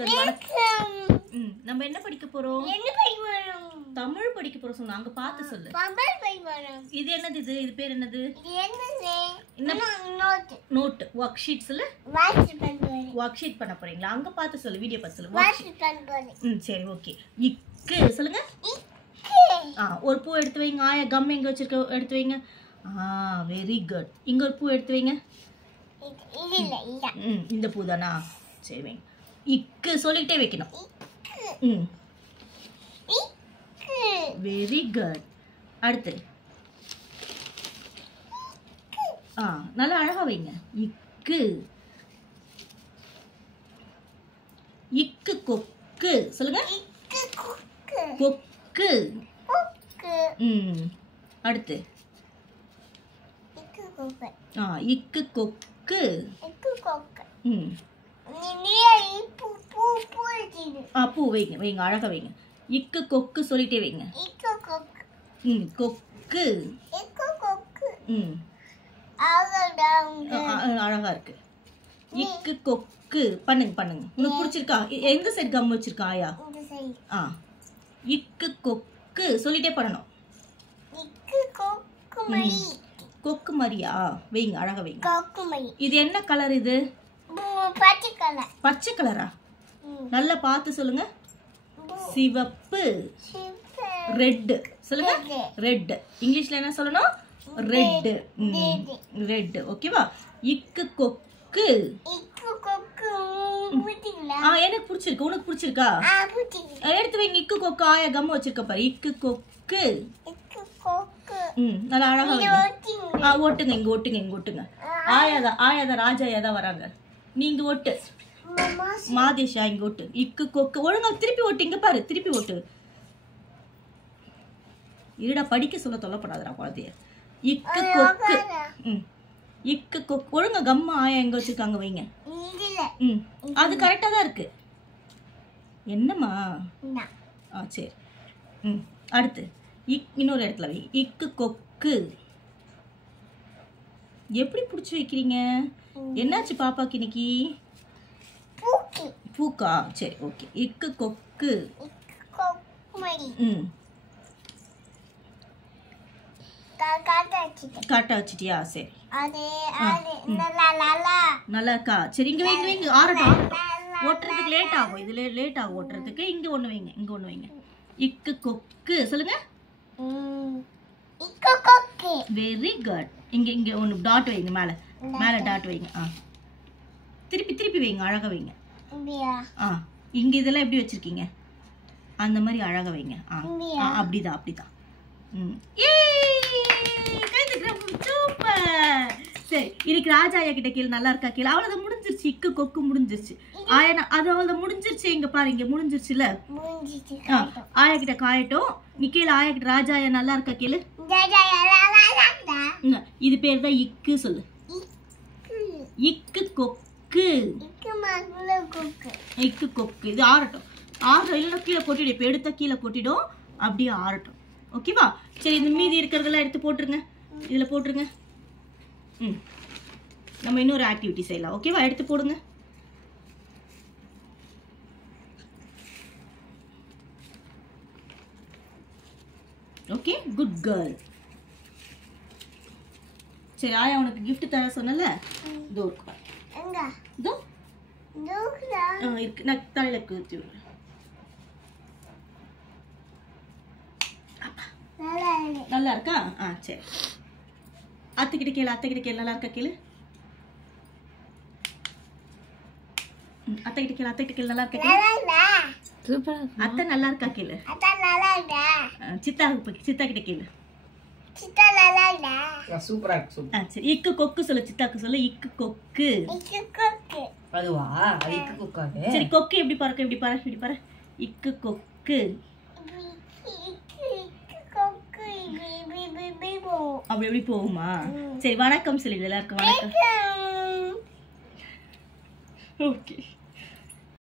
நம்ம என்ன படிக்க போறோம்? தமிழ் படிக்க போறோம். சொன்னா அங்க பார்த்து சொல்லு. இது என்னது? இது பேர் என்னது? நோட் ஒர்க் ஷீட்ஸ்ல ஒர்க் ஷீட் பண்ண போறீங்களா? அங்க பார்த்து சொல்லு, வீடியோ பார்த்து சொல்லு. சரி, ஓகே. இக்கு சொல்லுங்க. ஒரு பூ எடுத்து வைங்க. ஆயா கம் எங்க வச்சிருக்க எடுத்து வைங்க. Very good. இங்க ஒரு பூ எடுத்து வைங்க. இந்த பூ தானா? சரி வைங்க. இக்கு சொல்லிட்டே வைக்கணும். Very good. அடுத்து நல்லா அழகா வைங்க. இக்கு இக்கு கொக்கு சொல்லுங்க. கொக்கு. அடுத்து இக்கு கொக்கு. பூ வைங்க வைங்க, அழகா வைங்க. இக்கு கொக்கு சொல்லிட்டே வைங்க. கொக்கு. அழகா இருக்கு. இக்கு கொக்கு. பண்ணுங்க பண்ணுங்க. உங்களுக்கு பிடிச்சிருக்கா? எந்த சைடு கம் வச்சிருக்கா ஆயா? இக்கு கொக்கு சொல்லிட்டே பண்ணணும். கொக்கு மாதிரியா? வைங்க, அழகா வைங்க. இது என்ன கலர்? இது பச்சை கலரா? நல்லா பார்த்து சொல்லுங்க. சிவப்பு. ரெட் சொல்லுங்க. ரெட். இங்கிலீஷ்ல என்ன சொல்லணும்? ரெட். ரெட். ஓகேவா? இக்கு கொக்கு. எனக்கு பிடிச்சிருக்கு. உனக்கு பிடிச்சிருக்கா? எடுத்து வைங்க. இக்கு கொக்கு. ஆயா கம் வச்சிருக்க பாரு. இக்கு கொக்கு. நல்லா அழகா வைங்க. ஓட்டுங்க. இங்க ஓட்டுங்க. இங்க ஓட்டுங்க. ஆயாதா ராஜாயாதா வராங்க. நீங்க ஓட்டு. மாதேஷா இங்க ஓட்டு. இக்கு கொக்கு. ஒழுங்கா திருப்பி ஓட்டு. இங்க பாரு, திருப்பி ஓட்டு. இருடா, படிக்க சொல்ல தொல்லப்படாதடா குழந்தைய. இக்கு கொக்கு. இக்கு கொக்கு. ஒழுங்கா கம்மா ஆயா எங்க வச்சிருக்காங்க வைங்க. அது கரெக்டா தான் இருக்கு. என்னம்மா? சரி. அடுத்து இன்னொரு இடத்துல வை. இக்கு கொக்கு. எப்படி புடிச்சு வைக்கிறீங்க? என்னாச்சு பாப்பாக்கு இன்னைக்கு? பூக்கா? சரி, ஓகே. இக்கு கொக்கு. காட்ட வச்சிட்டியா? சரி, நல்லா இருக்கா? சரி, இங்க வைங்க வைங்க. ஆறட்டும். ஓட்டுறதுக்கு லேட் ஆகும். இதுல லேட் ஆகும் ஓட்டுறதுக்கு. இங்க ஒண்ணு வைங்க. இங்க ஒண்ணு வைங்க. இக்கு கொக்கு சொல்லுங்க. Very good. இங்க இங்க ஒண்ணு டாட் வைங்க. மேல டாட் வைங்க. திருப்பி திருப்பி வைங்க. அழகா வைங்க. இங்க இதெல்லாம் எப்படி வச்சிருக்கீங்க? அந்த மாதிரி அழகா வைங்க. அப்படிதான் அப்படிதான். சூப்பர். சரி, இன்னைக்கு ராஜா ஆயா கிட்ட கேளு. நல்லா இருக்கா கேளு. அவ்வளவுதான், முடிஞ்சிருச்சு. இக்கு கொக்கு முடிஞ்சிருச்சு. ஆயா அது அவ்வளவுதான் முடிஞ்சிருச்சு. இங்க பாரு, இங்க முடிஞ்சிருச்சுல. ஆயா கிட்ட காயட்டும். நீ கேளு ஆயா கிட்ட. ராஜா ஆயா நல்லா இருக்கா கேளு. இது பேர் தான் இக்கு. சொல்லு. இக்கு கொக்கு. இக்கு கொக்கு. இது ஆறட்டும். இல்லைன்னா கீழே கொட்டிடும். இப்ப எடுத்தா கீழே கொட்டிடும். அப்படியே ஆறட்டும். ஓகேவா? சரி, இந்த மீதி இருக்கிறதெல்லாம் எடுத்து போட்டுருங்க. இதுல போட்டுருங்க. நம்ம இன்னொரு ஆக்டிவிட்டி செய்யலாம். ஓகேவா? எடுத்து போடுங்க. Okay, good girl. சரி, ஆயா உனக்கு gift தர சொன்னல. இதோ இருக்கு. இதோ இருக்கு. நான் தலையில ஊத்தி விடுறேன். நல்லா இருக்கா? சரி. அத்தைக்கிட்ட கேளு. அத்தைக்கிட்ட கேளு. நல்லா இருக்கா கேளு. அத்தைக்கிட்ட கேளு. அத்தைக்கிட்ட கேளு. நல்லா இருக்கா கேளு. அத்தை நல்லா இருக்கா கேளு. சித்தா கிட்ட கேளு. சூப்பரா இருக்கு. சரி, இக்கு கொக்கு சொல்லு. சித்தாக்கு சொல்லு. இக்கு கொக்கு. அதுவா? அது இக்கு கொக்காது. சரி, கொக்கு எப்படி பாருக்க? எப்படி பாரு, இப்படி பாரு. இக்கு கொக்கு. அப்படி எப்படி போகுமா? சரி, வணக்கம் சொல்லி எல்லாருக்கும் வணக்கம். ஓகே.